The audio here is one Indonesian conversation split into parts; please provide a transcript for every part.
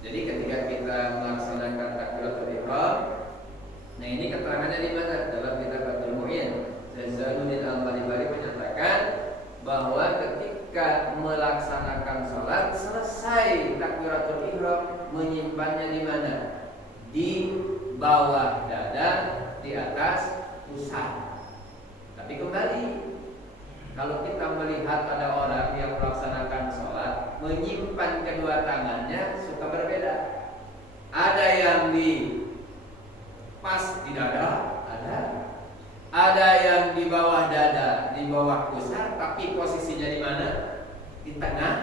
Jadi ketika kita melaksanakan takbiratul ihram, nah ini keterangannya di mana? Dalam kitab Fathul Mu'in. Jazaludin Al-Balibari menyatakan bahwa ketika melaksanakan sholat selesai takbiratul ihram, menyimpannya di mana? Di bawah dada, di atas pusar. Tapi kembali, kalau kita melihat ada orang yang melaksanakan sholat menyimpan kedua tangannya suka berbeda. Ada yang di pas di dada, ada yang di bawah dada, di bawah pusar, tapi posisinya di mana? Di tengah.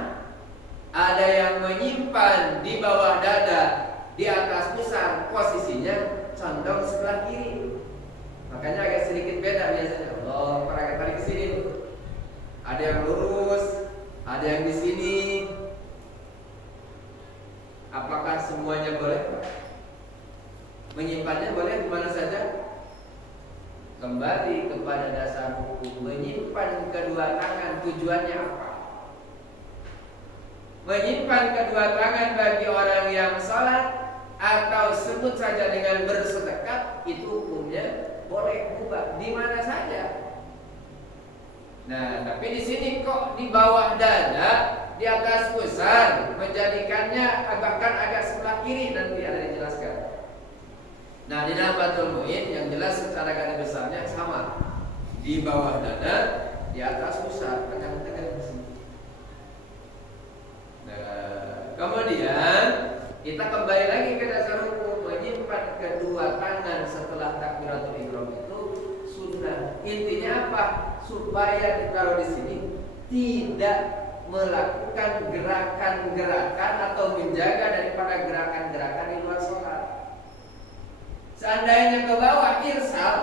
Ada yang menyimpan di bawah dada, di atas pusar, posisinya condong sebelah kiri. Makanya agak sedikit beda biasanya. Allah, agak tarik ke sini. Ada yang lurus, ada yang di sini. Apakah semuanya boleh? Menyimpannya boleh di mana saja? Kembali kepada dasar hukum. Menyimpan kedua tangan tujuannya apa? Menyimpan kedua tangan bagi orang yang sholat atau sebut saja dengan bersedekah, itu hukumnya boleh ubah di mana saja. Nah, tapi di sini kok di bawah dada, di atas pusar, menjadikannya bahkan agak sebelah kiri, nanti ada dijelaskan. Nah, di dalam Fathul Mu'in yang jelas secara garis besarnya sama. Di bawah dada, di atas pusar, tengah-tengah di sini. Nah, kemudian kita kembali lagi ke dasar hukum. Menyimpan kedua tangan setelah takbiratul ihram itu sunnah. Intinya apa? Supaya ditaruh di sini tidak melakukan gerakan-gerakan atau menjaga daripada gerakan-gerakan di luar sholat. Seandainya ke bawah irsal,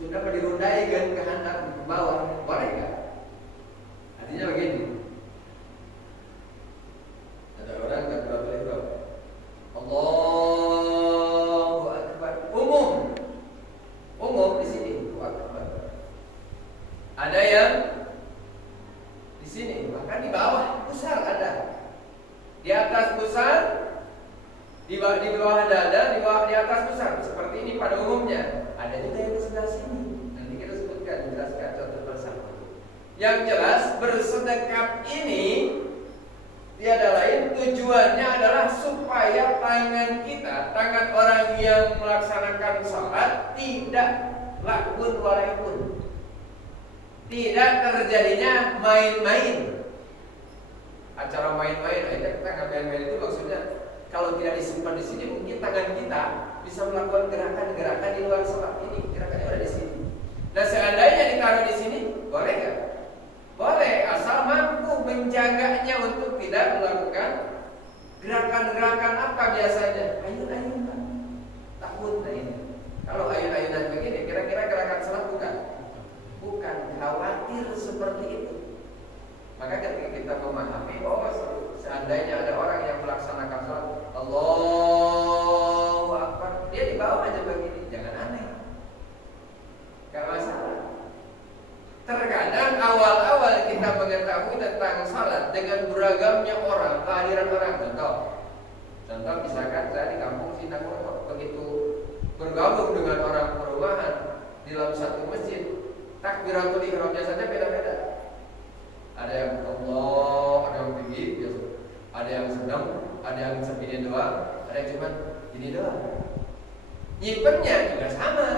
sudah dirundai kan ke handap ke bawah, boleh nggak? Artinya begini. Ada orang takbiratul ihram, Allahu Akbar, umum di sini, Allahu Akbar. Ada yang di sini, bahkan di bawah pusar ada, di atas pusar, di bawah dada, di atas pusar, seperti ini pada umumnya. Ada juga yang di sebelah sini. Nanti kita sebutkan, jelaskan contoh bersama. Yang jelas bersedekap ini tiada lain tujuannya adalah supaya tangan kita, tangan orang yang melaksanakan sholat tidak lakun walaupun, tidak terjadinya main-main. Acara main-main, akhirnya kita main-main itu maksudnya kalau tidak disimpan di sini, mungkin tangan kita bisa melakukan gerakan-gerakan di luar sholat ini. Gerakannya ada di sini. Dan seandainya ditaruh di sini, boleh nggak? Boleh, asal mampu menjaganya untuk tidak melakukan gerakan-gerakan apa biasanya. Ayun-ayunan, takut ini. Kalau ayun-ayunan begini, kira-kira gerakan sholat bukan? Bukan, khawatir seperti itu. Maka ketika kita memahami bahwa seandainya ada orang yang melaksanakan sholat Allahu Akbar, dia di bawah aja begini, jangan aneh, gak masalah. Terkadang awal-awal kita mengetahui tentang sholat dengan beragamnya orang, kehadiran orang. Contoh misalkan saya di kampung Sinakono, begitu bergabung dengan orang perumahan di dalam satu masjid, takbiratul ihramnya saja beda-beda. Ada yang Allah, ada yang tinggi biasa, ada yang sedang, ada yang segini doang, ada yang cuma gini doang. Nyimpennya juga sama.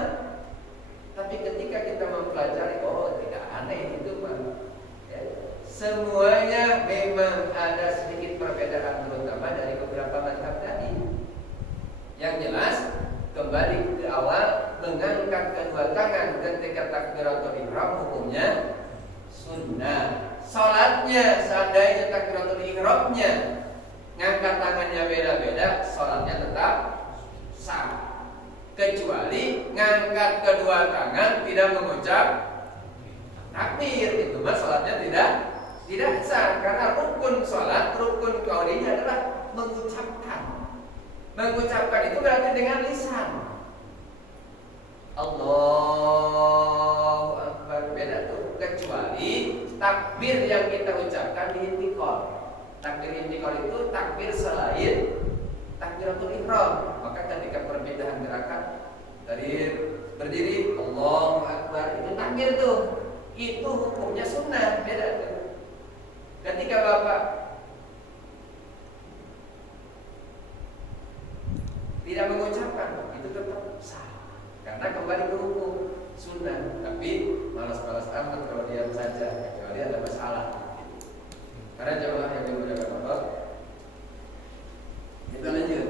Tapi ketika kita mempelajari, oh tidak aneh itu mah. Ya. Semuanya memang ada sedikit perbedaan, terutama dari beberapa mazhab tadi. Yang jelas kembali ke awal, mengangkat kedua tangan ketika takbiratul ihram hukumnya sunnah. Salatnya seandainya takbiratul ihramnya ngangkat tangannya beda-beda, salatnya tetap sah. Kecuali ngangkat kedua tangan tidak mengucap takbir, itu mah salatnya tidak sah. Karena rukun salat, rukun qaulinya adalah mengucapkan. Mengucapkan itu berarti dengan lisan. Allahu Akbar, beda tuh. Kecuali takbir yang kita ucapkan di intikal. Takbir intikal itu takbir selain berdiri, Allahu Akbar, itu takbir tuh. Itu hukumnya sunnah, beda tuh. Ketika Bapak tidak mengucapkan, itu tetap sah. Karena kembali ke hukum sunnah. Tapi malas-malas amat kalau diam saja, kecuali ada masalah. Karena jamaah yang dimuliakan Allah, kita lanjut.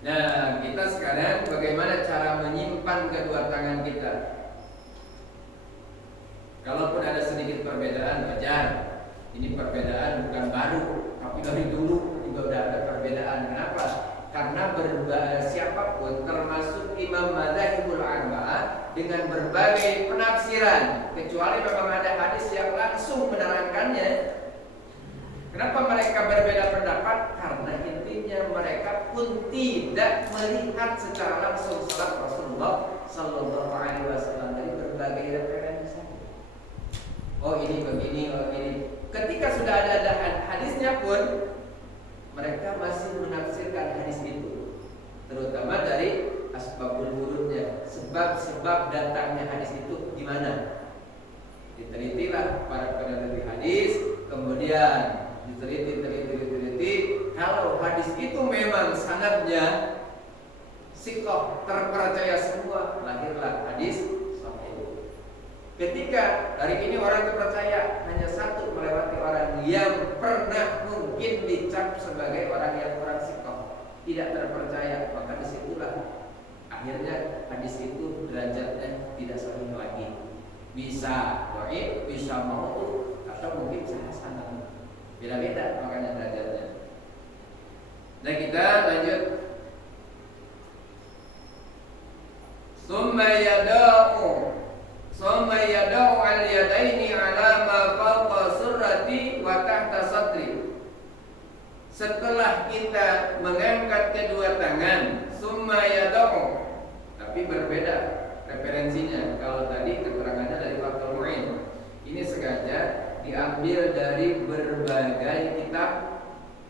Nah, kita sekarang bagaimana cara menyimpan kedua tangan kita? Kalaupun ada sedikit perbedaan, wajar. Ini perbedaan bukan baru, tapi dari dulu juga udah ada perbedaan. Kenapa? Karena siapapun termasuk Imam Madzhabul Arba'ah dengan berbagai penafsiran, kecuali memang ada hadis yang langsung menerangkannya. Kenapa mereka berbeda pendapat? Karena intinya mereka pun tidak melihat secara langsung salat Rasulullah Sallallahu Alaihi Wasallam dari berbagai referensi. Oh ini begini, oh ini. Ketika sudah ada hadisnya pun mereka masih menafsirkan hadis itu, terutama dari asbabul wurudnya, sebab-sebab datangnya hadis itu gimana. Ditelitilah para peneliti hadis, kemudian diteliti. Kalau hadis itu memang sanadnya sikoh, terpercaya semua, lahirlah hadis sahih. Ketika hari ini orang terpercaya hanya satu melewati orang yang pernah mungkin dicap sebagai orang yang kurang sikoh, tidak terpercaya, maka disitulah akhirnya hadis itu derajatnya tidak sahih lagi. Bisa dhaif, bisa mau'ud, atau mungkin hasanah. Beda-beda makanya derajatnya. Nah kita lanjut. Summa yada'u al-yadaini ala ma fawqa surrati wa tahta sadri. Setelah kita mengangkat kedua tangan, summa yada'u, tapi berbeda referensinya. Kalau tadi keterangannya dari Fathul Mu'in, ini sengaja diambil dari berbagai kitab,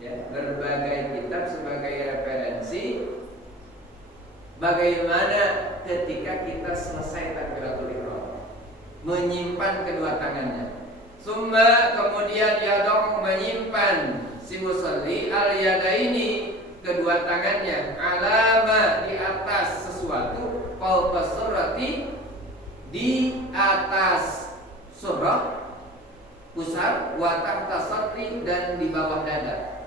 ya, berbagai kitab sebagai referensi bagaimana ketika kita selesai takbiratul ihram menyimpan kedua tangannya. Summa, kemudian yadong, menyimpan si musalli al-yadaini, kedua tangannya, alama, di atas sesuatu, fawqa surrati, di atas surah pusar, wa tahta sadri, dan di bawah dada.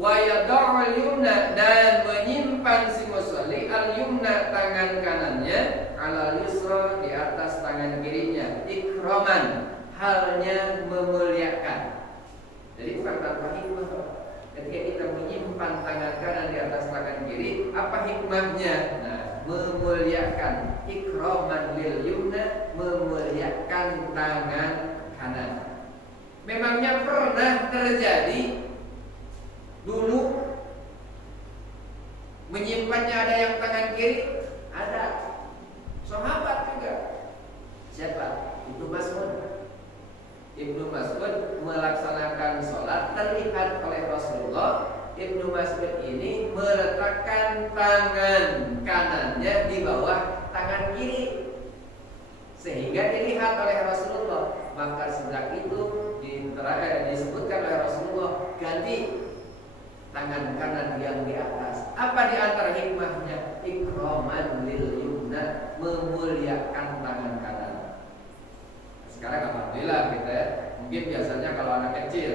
Wa yad'u al-yumna, dan menyimpan si musalli al-yumna, tangan kanannya, ala yusra, di atas tangan kirinya, ikraman, halnya memuliakan. Jadi bukan tanpa hikmah. Ketika kita menyimpan tangan kanan di atas tangan kiri, apa hikmahnya? Nah, memuliakan, ikraman lil yumna, memuliakan tangan kanan. Memangnya pernah terjadi dulu menyimpannya ada yang tangan kiri? Ada. Sahabat juga. Siapa? Ibnu Mas'ud. Ibnu Mas'ud melaksanakan sholat, terlihat oleh Rasulullah. Ibnu Mas'ud ini meletakkan tangan kanannya di bawah tangan kiri, sehingga dilihat oleh Rasulullah. Maka sejak itu disebutkan oleh Rasulullah, ganti tangan kanan yang di atas. Apa di antara hikmahnya? Ikraman lil yumna, memuliakan tangan kanan. Sekarang alhamdulillah kita ya, mungkin biasanya kalau anak kecil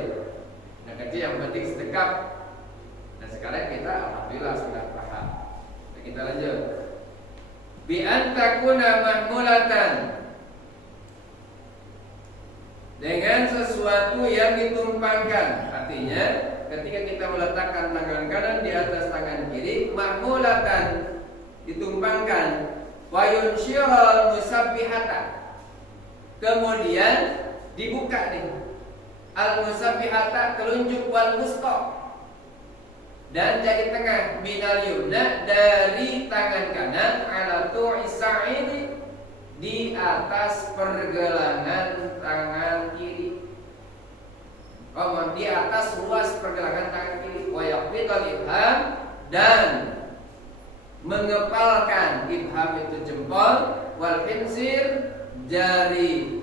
yang penting sedekap. Nah sekarang kita alhamdulillah sudah paham. Nah, kita lanjut. Bi antakuna mahmulatan, dengan sesuatu yang ditumpangkan. Artinya ketika kita meletakkan tangan kanan di atas tangan kiri, mahmulatan, ditumpangkan, wa yunshiral musabbihata, kemudian dibuka nih al-musabbihata, telunjuk wal wusta, dan jadi tengah, minal yumna, dari tangan kanan, ala tu'is sa'idi, di atas pergelangan tangan kiri. Di atas ruas pergelangan tangan kiri. Wa yaqbidul ibham, dan mengepalkan, ibham itu jempol, wal khinsir jari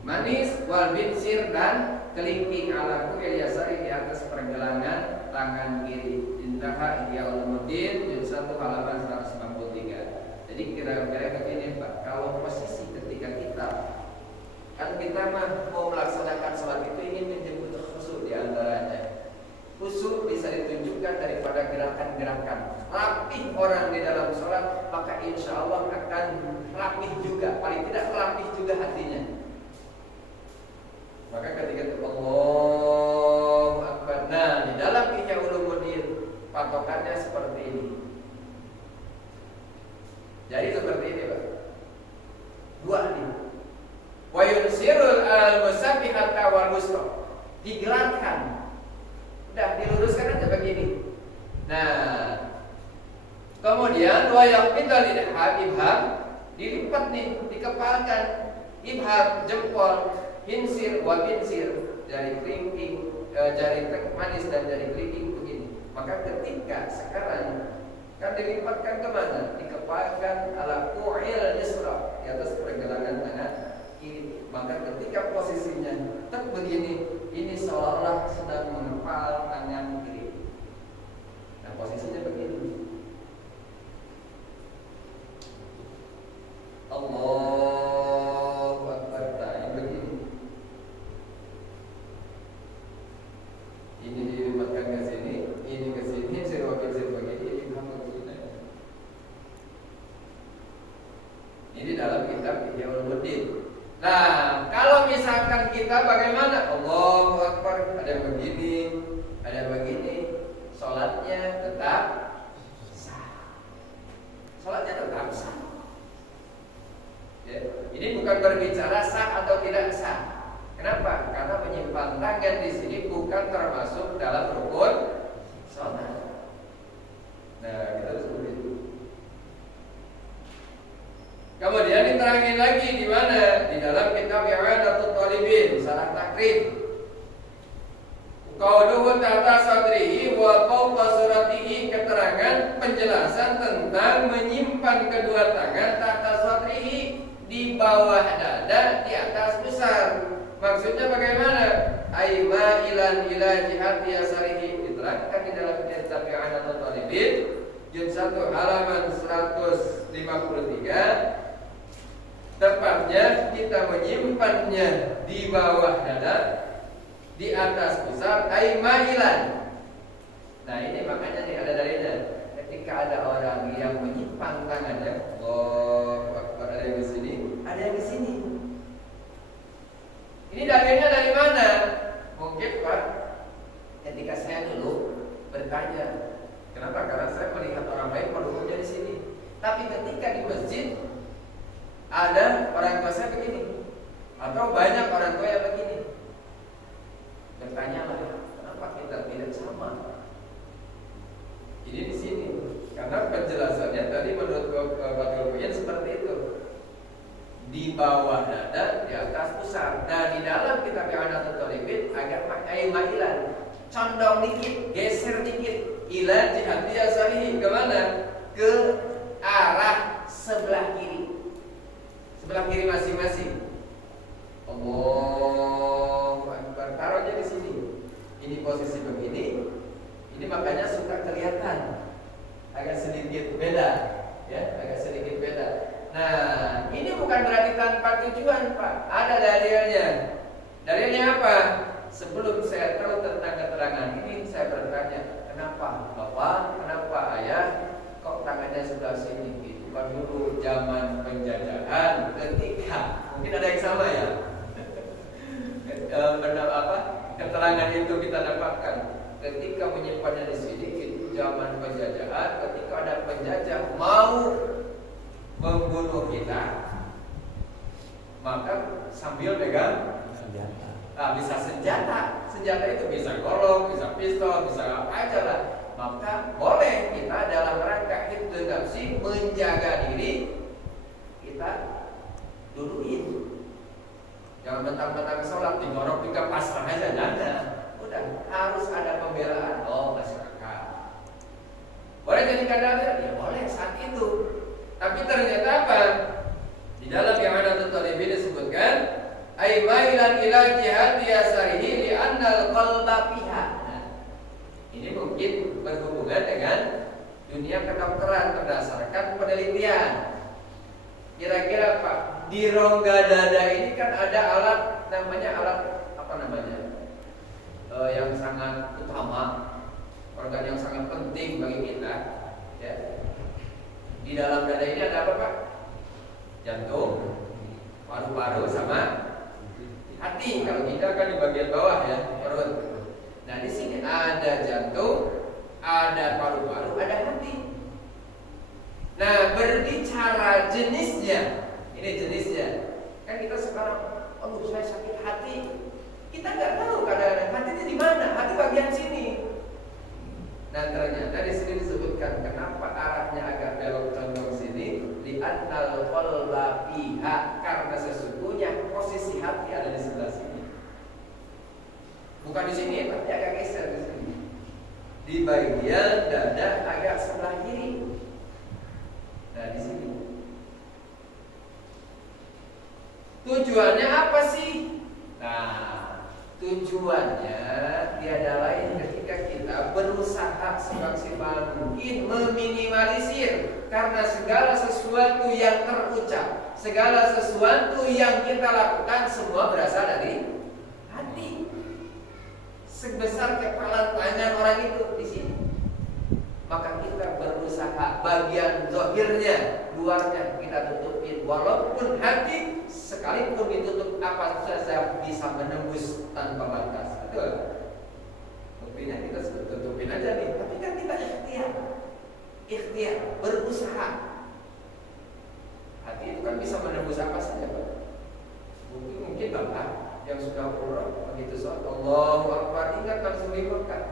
manis, wal binsir dan kelingking ala kuil yasari di atas pergelangan tangan kiri. Intaha Ihya Ulumuddin juz 1 halaman 193. Jadi kira-kira begini Pak, kalau posisi ketika kita mah mau melaksanakan sholat itu ingin menjemput khusyuk di antaranya. Khusyuk bisa ditunjukkan daripada gerakan-gerakan. Rapih orang di dalam sholat, maka insya Allah akan rapih juga. Paling tidak rapih juga hatinya. Maka ketika itu Allahu Akbar. Nah, di dalam Ihya Ulumuddin patokannya seperti ini. Jadi seperti ini Pak. Dua nih. Wa yunsirul al-musabbihata wal wusta. Digerakkan. Udah diluruskan aja begini. Nah, kemudian wa yaqbidul ibham dilipat nih, dikepalkan. Ibham jempol, hinsir wa binsir, jari kelingking, jari manis dan jari kelingking begini. Maka ketika sekarang kan dilipatkan kemana? Dikepalkan ala ku'il yusra, di atas pergelangan tangan kiri. Maka ketika posisinya tak begini, ini seolah-olah sedang mengepal tangan kiri. Nah, posisinya begini. Allahu Akbar. Nah, begini. Ini dilibatkan ke sini, ini ke sini, sirwabil begini, ini kamu begini. Ini dalam kitab Ihya Ulumuddin. Nah, kalau misalkan kita bagaimana? Allahu Akbar, ada yang begini, ada yang begini, sholatnya tetap sah. Sholatnya tetap sah. Ya, ini bukan berbicara sah atau tidak sah. Kenapa? Karena menyimpan tangan di sini bukan termasuk dalam rukun sholat. Nah, kita harus seperti itu. Kemudian diterangin lagi di mana? Di dalam kitab I'anatul Talibin, Syarah Takrib. Qauluhu ta'ala sadrihi wa fawqa suratihi, keterangan penjelasan tentang menyimpan kedua tangan ta'ala sadrihi, di bawah dada, di atas pusar. Maksudnya bagaimana? Aima ilan ila jihati yasarihi, diterangkan di dalam kitab I'anatul Talibin juz 1 halaman 153. Tepatnya kita menyimpannya di bawah dada, di atas pusar, aimailan. Nah, ini makanya nih ada dalilnya. Ketika ada orang yang menyimpan tangannya, Allahu Akbar, ada yang di sini, ada yang di sini. Ini dalilnya dari mana? Mungkin Pak, ketika saya dulu bertanya, kenapa? Karena saya melihat orang lain merukuknya di sini. Tapi ketika di masjid ada orang tua saya begini, atau banyak orang tua yang begini, bertanyalah, kenapa kita tidak sama? Ini di sini, karena penjelasannya tadi menurut Bapak Ibu seperti itu, di bawah dada, di atas pusar. Nah, di dalam kitab I'anatul Talibin agak pakai mailan, condong dikit, geser dikit, ila jihati yasarihi, kemana? Ke arah sebelah kiri. Sebelah kiri masing-masing. Allahu Akbar. Taruhnya di sini. Ini posisi begini. Ini makanya suka kelihatan agak sedikit beda, ya, agak sedikit beda. Nah, ini bukan berarti tanpa tujuan, Pak. Ada dalilnya. Dalilnya apa? Sebelum saya tahu tentang keterangan ini, saya bertanya, kenapa Bapak, kenapa Ayah, kok tangannya sebelah sini? Bukan dulu zaman penjajahan, ketika mungkin ada yang sama ya. Keterangan itu kita dapatkan ketika menyimpannya di sini itu zaman penjajahan. Ketika ada penjajah mau membunuh kita, maka sambil pegang senjata. Nah, bisa senjata. Senjata itu bisa golok, bisa pistol, bisa apa aja lah. Maka boleh kita dalam rangka hifdzun nafsi, menjaga diri, kita dudukin. Jangan mentang-mentang sholat digorok juga pasrah aja, jangan. Udah harus ada pembelaan. Oh, masyarakat boleh jadi dalil? Ya boleh saya saat itu. Tapi ternyata apa? Di dalam yang ada Talibin disebutkan ay mailan ila jihati yasarihi li annal qalba fiha. Nah, ini mungkin berhubungan dengan dunia kedokteran berdasarkan penelitian. Kira-kira Pak, di rongga dada ini kan ada alat namanya yang sangat utama, organ yang sangat penting bagi kita. Ya. Di dalam dada ini ada apa Pak? Jantung, paru-paru sama hati. Kalau kita kan di bagian bawah ya, perut. Nah di sini ada jantung, ada paru-paru, ada hati. Nah berbicara jenisnya, ini jenisnya. Kan kita sekarang, saya sakit hati. Kita nggak tahu kadang-kadang hatinya di mana. Hati bagian sini. Nah ternyata di sini disebutkan kenapa arahnya agak belok condong sini. Di annal qalba fiha, karena sesungguhnya posisi hati ada di sebelah sini. Bukan di sini, tapi agak geser di sini. Di bagian dada agak sebelah kiri. Nah di sini. Tujuannya apa sih? Nah tujuannya tiada lain ketika kita berusaha semaksimal mungkin meminimalisir, karena segala sesuatu yang terucap, segala sesuatu yang kita lakukan semua berasal dari hati. Sebesar kepalan tangan orang itu di sini, maka kita berusaha bagian zahirnya, luarnya kita tutupin, walaupun hati sekalipun ditutup apa saja bisa menembus tanpa batas. Betul. Buktinya kita tutupin aja nih, tapi kan kita ikhtiar, berusaha. Hati itu kan bisa menembus apa saja, Pak. Mungkin Bapak yang sudah umroh begitu sholat Allahu Akbar ingat langsung di Mekah.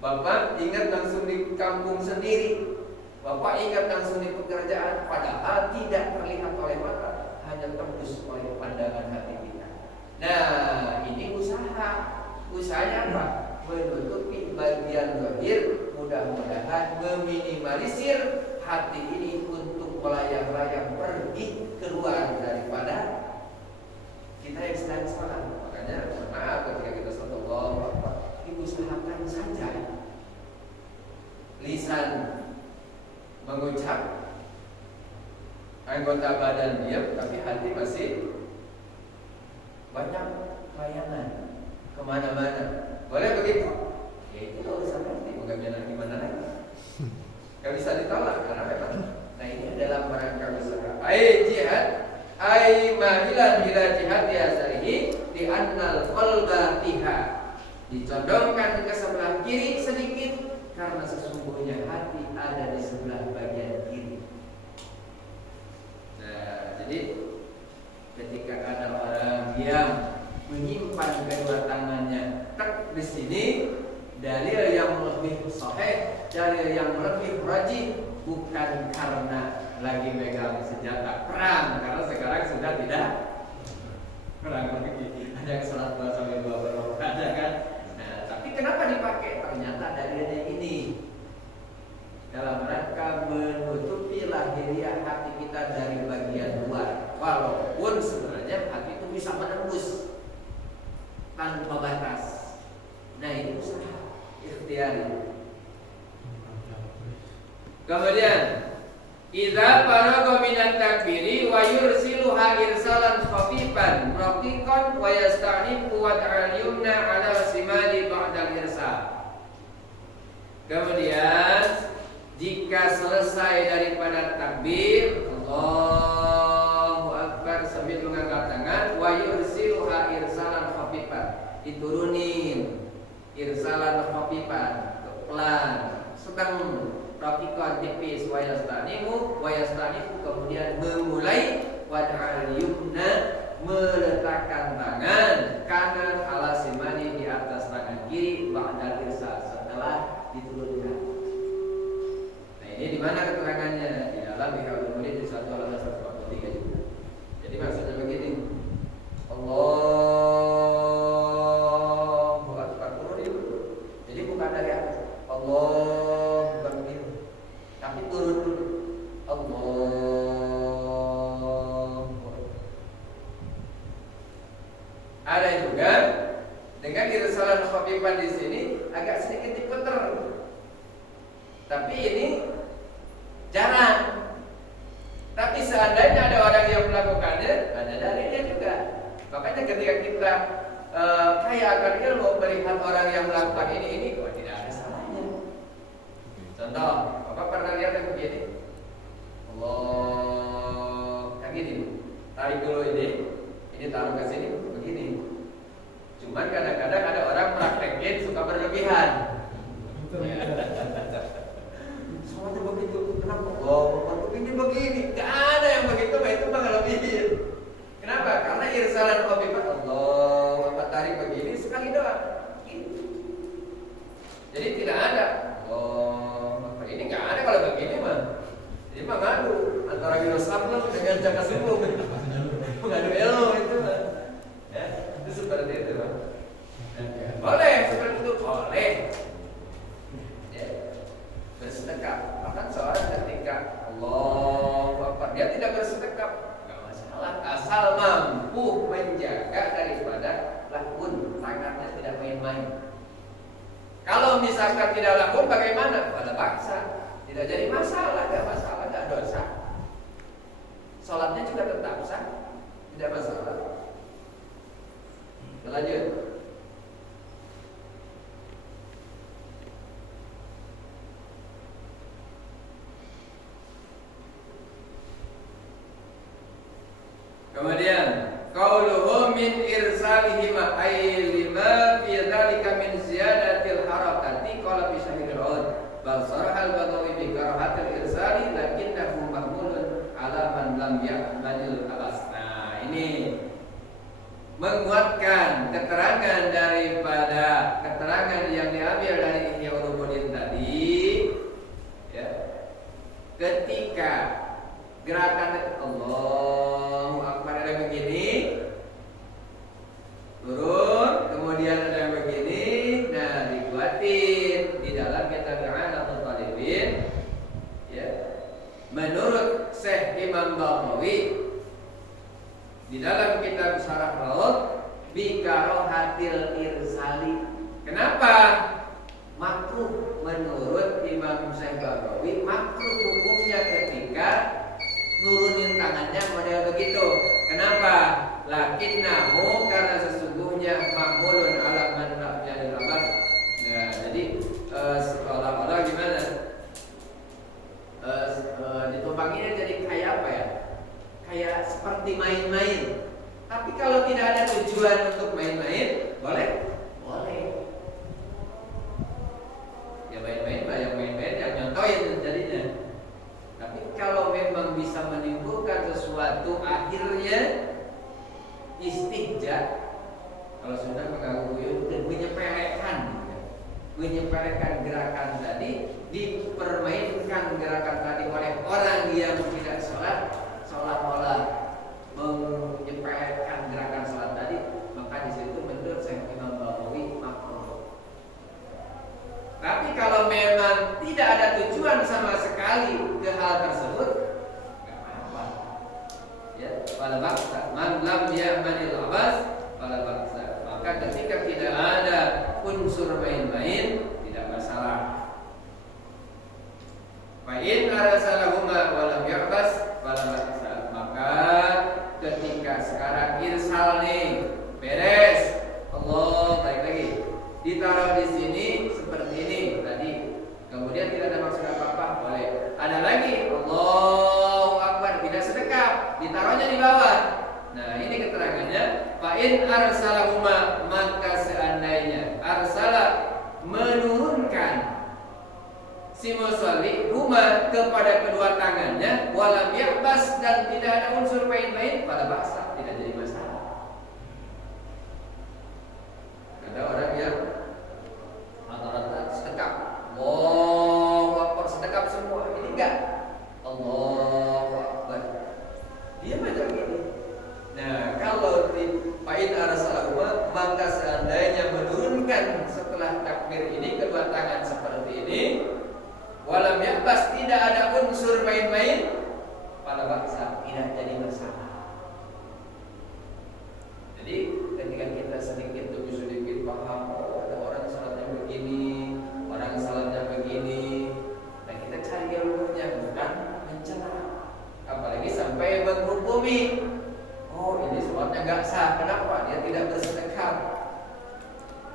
Bapak ingat langsung di kampung sendiri. Bapak ingat langsung di pekerjaan, padahal tidak terlihat oleh mata, hanya tembus oleh pandangan hati kita. Nah, ini usaha. Usahanya apa? Menutupi bagian zahir, mudah-mudahan meminimalisir hati ini untuk melayang-layang pergi keluar daripada kita yang sedang sholat. Makanya maaf ketika kita sholat Allahu Akbar, diusahakan saja lisan mengucap, anggota badan diam, tapi hati masih banyak layangan kemana-mana. Boleh begitu? Ya itu urusan hati, bukan jalan gimana lagi. Gak bisa ditolak karena memang. Nah ini adalah merangkap usaha. Ay jihad, ay mahilan ila jihad yasarihi di annal qalba fiha. Dicondongkan ke sebelah kiri sedikit, karena sesungguhnya hati ada di sebelah bagian kiri. Nah, jadi ketika ada orang yang menyimpan kedua tangannya tek di sini, dalil yang lebih sahih, dalil yang lebih rajih, bukan karena lagi megang senjata perang, karena sekarang sudah tidak perang lagi. Ada yang salat 2-2 ada kan? Kenapa dipakai? Ternyata dalilnya ini dalam rangka menutupi lahiriah hati kita dari bagian luar. Walaupun sebenarnya hati itu bisa menembus tanpa batas. Nah ini usaha ikhtiari. Kemudian idza faragha minat takbiri wa yursiluha irsalan khafifan raqiqan wa yasta'nifu wad'al yumna 'ala simali ba'dal irsal. Kemudian jika selesai daripada takbir Allahu Akbar sambil mengangkat tangan, wa yursiluha irsalan khafifan, diturunin irsalan khafifan, pelan, sedang rafiqan tipis, wa yastanimu kemudian memulai wad'al yumna, meletakkan tangan kanan ala simani di atas tangan kiri ba'dal irsal, setelah diturunkan. Nah ini di mana keterangannya? Di dalam Bihar Ulumuddin di 1/143 juga. Jadi maksudnya begini, Allahu Akbar turun dulu. Jadi bukan dari atas Allah, tapi Dengan irsalan khafifan di sini agak sedikit diputer. Tapi ini jarang. Tapi seandainya ada orang yang melakukannya, ada dalilnya juga. Makanya ketika kita kaya akan ilmu melihat orang yang melakukan ini, kok tidak ada salahnya. Contoh, Bapak pernah lihat yang begini? Allah, kayak gini. Tarik dulu ini taruh ke sini begini. Cuman kadang-kadang ada orang praktekin suka berlebihan. Soalnya begitu, kenapa? Oh, begini. Gak ada yang begitu, itu mah ngelebihin. Kenapa? Karena irsalan khafifan Allah, Bapak tarik begini sekali doang. Jadi tidak ada. Oh, Bapak ini nggak ada kalau begini mah. Jadi mah ngadu antara Windows Upload dengan Jaka Subuh. Mengadu ilmu itu mah. Ya, itu seperti itu mah. Boleh seperti itu boleh. Ya, bersedekah. Bahkan seorang ketika Allahu Akbar dia tidak bersedekah, nggak masalah asal mampu menjaga daripada lahun, tangannya tidak main-main. Kalau misalkan tidak lahun bagaimana? Pada paksa, tidak jadi masalah, nggak dosa. Sholatnya juga tetap sah, tidak masalah. Lanjut. Kemudian qauluhu min irsalihima ay lima fi dzalika min ziyadatil harakati qala fi syahidil ud bal sarhal badawi bi karahatil irsali lakinnahu mahmulun ala man lam ya'malil abas. Nah, ini menguatkan keterangan daripada keterangan yang diambil dari Ihya Ulumuddin tadi, ya. Ketika gerakan Allahu Akbar ada begini, turun, kemudian ada yang begini, nah dikuatin di dalam kitab I'anatul Talibin, ya. Menurut Syekh Imam Baghawi di dalam kitab Syarah Raud bi karahatil irsali. Kenapa? Makruh menurut Imam Syekh Baghawi, makruh hukumnya ketika nurunin tangannya model begitu. Kenapa? Lakinnahu karena sesungguhnya mahmulun ala man lam ya'mal amas. Nah, jadi seolah-olah gimana? Ditumpanginnya jadi kayak apa ya? Kayak seperti main-main. Tapi kalau tidak ada tujuan untuk main-main, boleh? Boleh. Ya main-main, yang main-main, yang nyontohin jadinya. Tapi kalau memang bisa menimbulkan sesuatu akhirnya istihja, kalau sudah mengganggu dan menyepelekan gerakan tadi, dipermainkan gerakan tadi oleh orang yang tidak sholat, seolah-olah menyepelekan gerakan sholat tadi, maka di situ menurut Syekh Imam Baghawi makruh. Tapi kalau memang tidak ada tujuan sama sekali ke hal tersebut, nggak apa-apa. Ya, wala ba'sa. Man lam ya'malil abas, wala ba'sa. Maka ketika tidak ada unsur main-main, tidak masalah. Fa in arsalahuma wa lam ya'bas, wala ba'sa. Maka ketika sekarang irsal nih, beres. Allah, baik lagi. Ditaruh di sini seperti ini tadi. Kemudian tidak ada maksud apa-apa, boleh. Ada lagi, Allahu Akbar, tidak sedekap, ditaruhnya di bawah. Nah, ini keterangannya. Fa in arsalahuma, maka seandainya arsala menurunkan si musolli huma kepada kedua tangannya, walam ya'bas dan tidak ada unsur main-main, pada baksa, tidak jadi masalah. Ada orang yang rata-rata sedekap, Allahu Akbar, sedekap semua. Ini enggak, Allahu Akbar, dia macam ini. Nah, kalau di fa'in arsalahuma, maka seandainya menurunkan setelah takbir ini kedua tangan seperti ini, walam ya'bas, tidak ada unsur main-main, pada baksa, tidak jadi masalah. Jadi ketika kita sedikit demi sedikit paham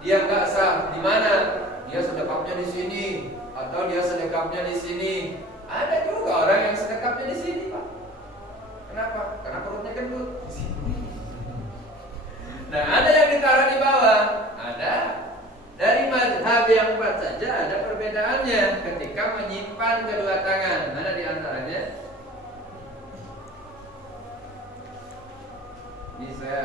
dia nggak sah. Di mana? Dia sedekapnya di sini atau dia sedekapnya di sini. Ada juga orang yang sedekapnya di sini, Pak. Kenapa? Karena perutnya gendut. Nah, ada yang ditaruh di bawah. Ada. Dari mazhab yang empat saja ada perbedaannya ketika menyimpan kedua tangan. Mana di antaranya? Ini saya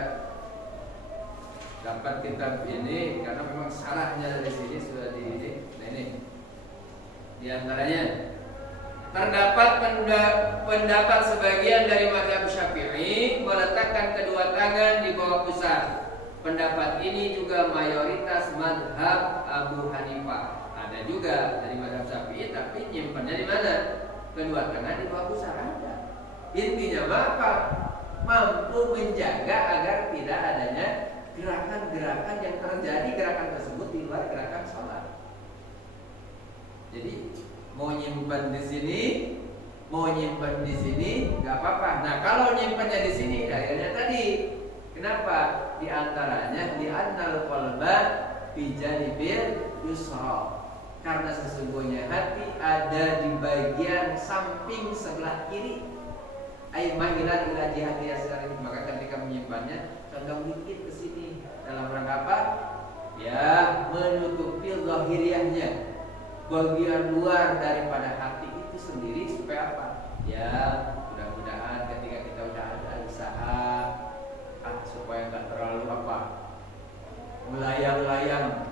dapat kitab ini karena memang salahnya dari sini sudah di ini. Nah, ini di antaranya terdapat pendapat sebagian dari mazhab Syafi'i meletakkan kedua tangan di bawah pusar. Pendapat ini juga mayoritas mazhab Abu Hanifah. Ada juga dari mazhab Syafi'i tapi nyimpannya di mana? Kedua tangan di bawah pusar ada. Intinya apa? Mampu menjaga agar tidak adanya gerakan-gerakan yang terjadi, gerakan tersebut di luar gerakan sholat. Jadi mau nyimpan di sini, mau nyimpan di sini, nggak apa-apa. Nah, kalau nyimpannya di sini, dalilnya tadi. Kenapa? Di antaranya di annal qalba fi janibil yusra. Karena sesungguhnya hati ada di bagian samping sebelah kiri. Ai mailan ila jihati yasari. Maka ketika menyimpannya condong dikit ke sini. Dalam rangka apa? Ya, menutupi zahiriyahnya. Bagian luar daripada hati itu sendiri supaya apa? Ya, mudah-mudahan ketika kita udah ada usaha supaya nggak terlalu apa melayang-layang.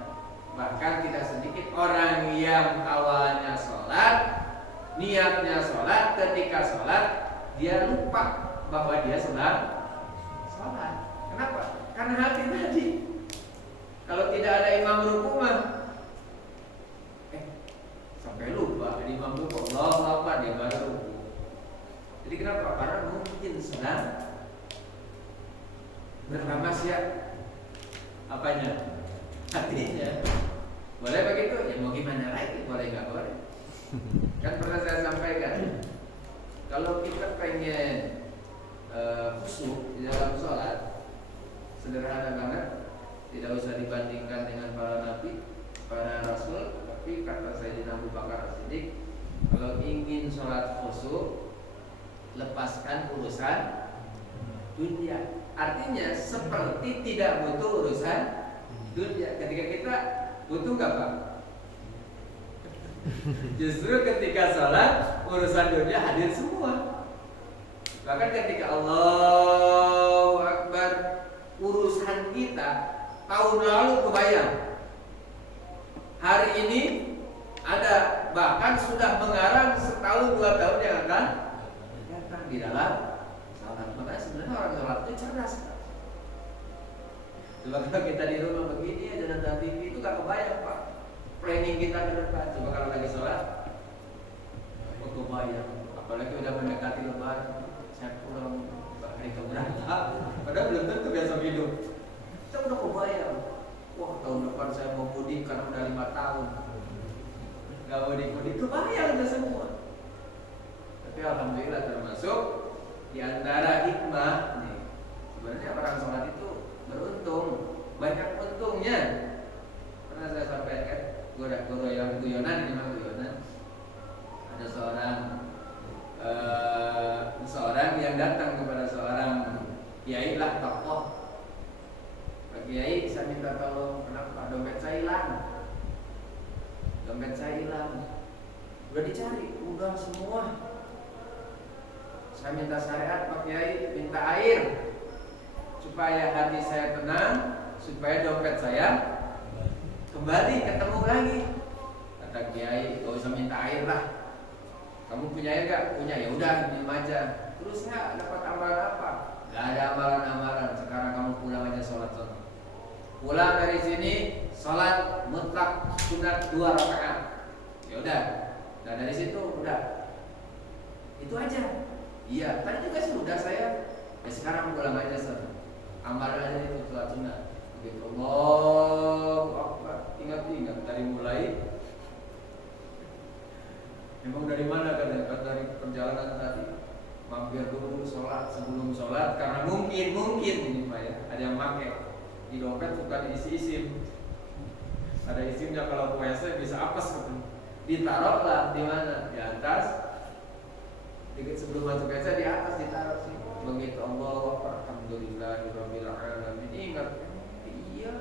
Bahkan kita sedikit orang yang awalnya sholat, niatnya sholat, ketika sholat dia lupa bahwa dia sedang sholat. Kenapa? Karena hati tadi. Kalau tidak ada imam rukuk mah sampai lupa ada imam rukuk, Allahu Akbar dia baru rukuk. Jadi kenapa? Karena mungkin sedang bermaksiat. Apanya? Hatinya. Boleh begitu? Ya mau gimana lagi? Boleh nggak boleh? Kan pernah saya sampaikan, kalau kita pengen khusyuk di dalam sholat, sederhana banget, tidak usah dibandingkan dengan para nabi, para rasul. Tapi kata Sayyidina Abu Bakar As-Siddiq, kalau ingin sholat khusyuk, lepaskan urusan dunia. Artinya seperti tidak butuh urusan dunia. Ketika kita butuh nggak Pak? Justru ketika sholat urusan dunia hadir semua. Bahkan ketika Allahu Akbar, urusan kita tahun lalu kebayang. Hari ini ada, bahkan sudah mengarang setahun 2 tahun yang akan datang di dalam sholat. Makanya sebenarnya orang sholat itu cerdas. Coba kalau kita di rumah begini aja nonton TV itu gak kebayang Pak. Planning kita ke depan. Coba kalau lagi sholat, kok kebayang. Apalagi udah mendekati lebaran, saya pulang hari keberapa. Padahal belum tentu besok hidup. Kita udah kebayang. Wah, tahun depan saya mau mudik karena udah 5 tahun. Gak mudik-mudik, kebayang itu semua. Tapi alhamdulillah termasuk di antara hikmah nih. Sebenarnya orang sholat itu beruntung, banyak untungnya. Pernah saya sampaikan, guru yang guyonan, ini mah guyonan. Ada seorang yang datang kepada seorang kiai lah, tokoh. Pak Kiai, saya minta tolong, kenapa dompet saya hilang? Dompet saya hilang. Udah dicari, udah semua. Saya minta syariat Pak Kiai, minta air supaya hati saya tenang, supaya dompet saya kembali ketemu lagi. Kata Kiai, gak usah minta air lah. Kamu punya air gak? Punya, ya udah minum aja. Terus nggak dapat amalan apa? Gak ada amalan-amalan. Sekarang kamu pulang aja sholat. Pulang dari sini sholat mutlak sunat 2 rakaat. Ya udah. Nah dari situ udah. Itu aja. Iya, tadi juga sih udah saya. Ya sekarang pulang aja sana. Amal aja itu sholat sunat. Begitu. Allahu Akbar. Ingat-ingat dari mulai. Memang dari mana kan? Dari perjalanan tadi. Mampir dulu sholat sebelum sholat karena mungkin ini Pak ya ada yang pakai di dompet suka diisi-isi Ada isimnya kalau WC bisa apes gitu. Ditaruhlah di mana? Di atas. Dikit sebelum masuk WC di atas ditaruh sih. Begitu Allah, alhamdulillahirabbil alamin. Ingat, iya.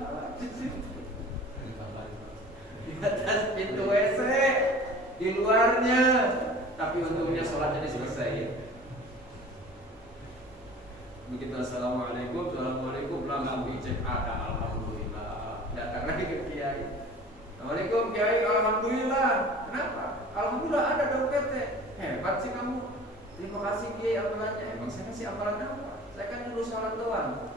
Di atas pintu WC, di luarnya. Tapi untungnya sholatnya selesai ya. Begitu assalamualaikum, langsung dicek ada alhamdulillah. Datang lagi ke kiai. Assalamualaikum kiai, alhamdulillah. Kenapa? Alhamdulillah ada dompet. Hebat sih kamu. Terima kasih kiai amalannya. Emang saya kasih amalan apa? Saya kan dulu sholat doang.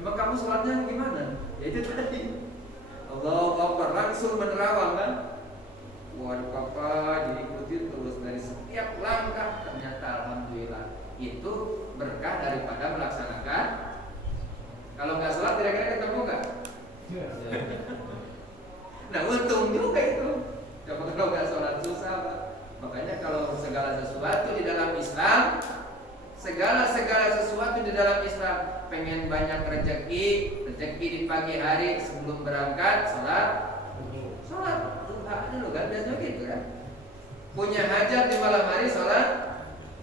Emang kamu sholatnya gimana? Ya itu tadi. Allahu Akbar, langsung menerawang kan? Waduh papa diikuti terus dari setiap langkah. Ternyata alhamdulillah itu berkah daripada melaksanakan. Kalau nggak sholat kira-kira ketemu nggak? Nah untung juga itu. Coba kalau nggak sholat susah Pak. Makanya kalau segala sesuatu di dalam Islam, segala sesuatu di dalam Islam, pengen banyak rezeki di pagi hari sebelum berangkat sholat duha dulu kan, biasanya gitu kan. Punya hajat di malam hari sholat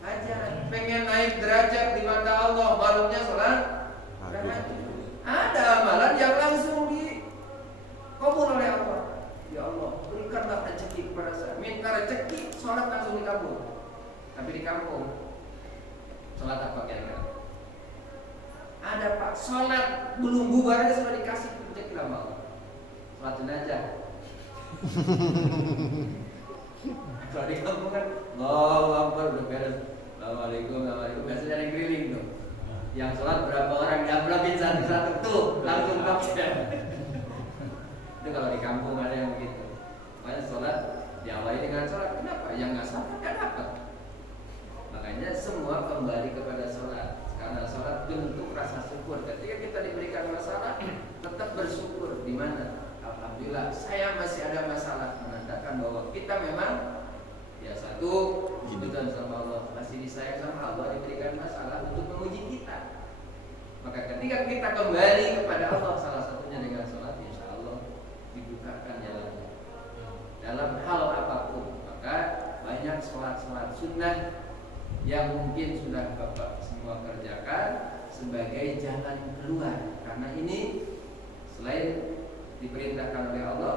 hajat. Pengen naik derajat di mata Allah, malamnya sholat hajat. Ada amalan yang langsung dikabul oleh Allah. Ya Allah, berikanlah rezeki kepada saya. Minta rezeki, sholat langsung dikabul. Tapi di kampung, sholat apa kira-kira? Ada Pak, sholat belum bubar aja sudah dikasih rezeki sama Allah. Sholat jenazah. Kalau di kampung kan, Allahu Akbar udah beres. Assalamualaikum. Biasanya ada yang keliling tuh. Yang sholat berapa orang diamplopin satu-satu tuh, langsung kapten. Itu kalau di kampung ada yang begitu. Makanya sholat diawali dengan sholat. Kenapa? Yang nggak sholat nggak dapat. Makanya semua kembali kepada sholat. Karena sholat bentuk rasa syukur. Ketika kita diberikan masalah, tetap bersyukur. Di mana? Alhamdulillah, saya masih ada masalah. Menandakan bahwa kita memang ya satu dibutuhkan sama Allah, masih disayang sama Allah, diberikan masalah untuk menguji kita. Maka ketika kita kembali kepada Allah, salah satunya dengan sholat, insya Allah dibukakan jalannya dalam hal apapun. Maka banyak sholat sunnah yang mungkin sudah Bapak semua kerjakan sebagai jalan keluar. Karena ini selain diperintahkan oleh Allah,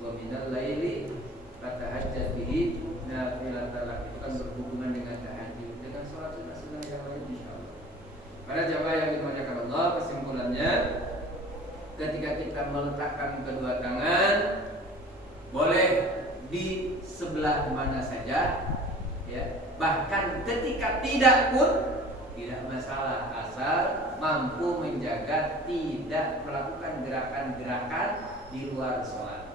wa minal laili fatahajjat bihi nafilatan lak, itu kan berhubungan dengan tahajud, dengan sholat sunnah yang lain insyaallah. Para jamaah yang dimuliakan Allah, kesimpulannya ketika kita meletakkan kedua tangan boleh di sebelah mana saja ya, bahkan ketika tidak pun tidak masalah, asal mampu menjaga tidak melakukan gerakan-gerakan di luar sholat.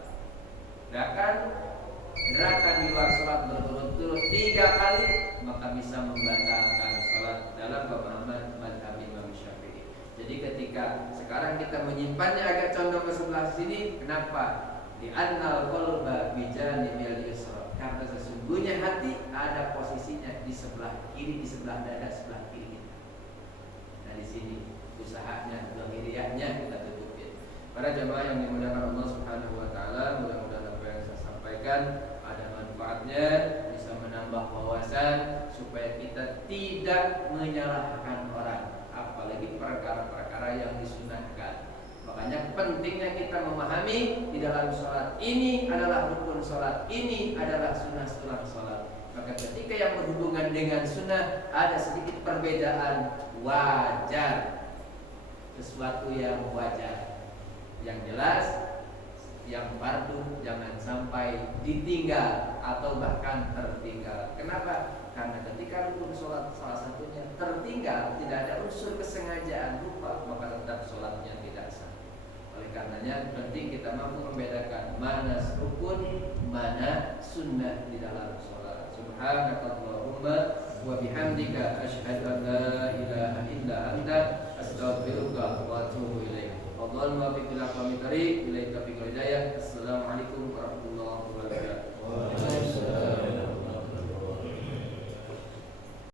Gerakan di luar sholat berturut-turut 3 kali maka bisa membatalkan sholat dalam pemahaman mazhab Imam Syafi'i. Jadi ketika sekarang kita menyimpannya agak condong ke sebelah sini, kenapa? Di annal qalba bijanibil yusra, karena sesungguhnya hati ada posisinya di sebelah kiri, di sebelah dada sebelah kiri kita. Nah di sini usahanya, lahiriahnya kita tutupin. Para jamaah yang dimuliakan Allah Subhanahu wa taala, mudah-mudahan apa yang saya sampaikan ada manfaatnya, bisa menambah wawasan supaya kita tidak menyalahkan orang, apalagi perkara-perkara yang disunahkan. Makanya pentingnya kita memahami di dalam sholat ini adalah rukun sholat, ini adalah sunnah setelah sholat. Maka ketika yang berhubungan dengan sunnah ada sedikit perbedaan, wajar, sesuatu yang wajar. Yang jelas, yang fardu jangan sampai ditinggal atau bahkan tertinggal. Kenapa? Karena ketika rukun sholat salah satunya tertinggal, tidak ada unsur kesengajaan lupa, maka tetap sholatnya tidak sah. Oleh karenanya penting kita mampu membedakan mana rukun, mana sunnah di dalam sholat. Subhanakallahumma wa bihamdika asyhadu an la ilaha illa anta astaghfiruka wa atubu ilaik. Allahumma biqil aqwami tariq ilaika biqil hidayah. Assalamualaikum warahmatullahi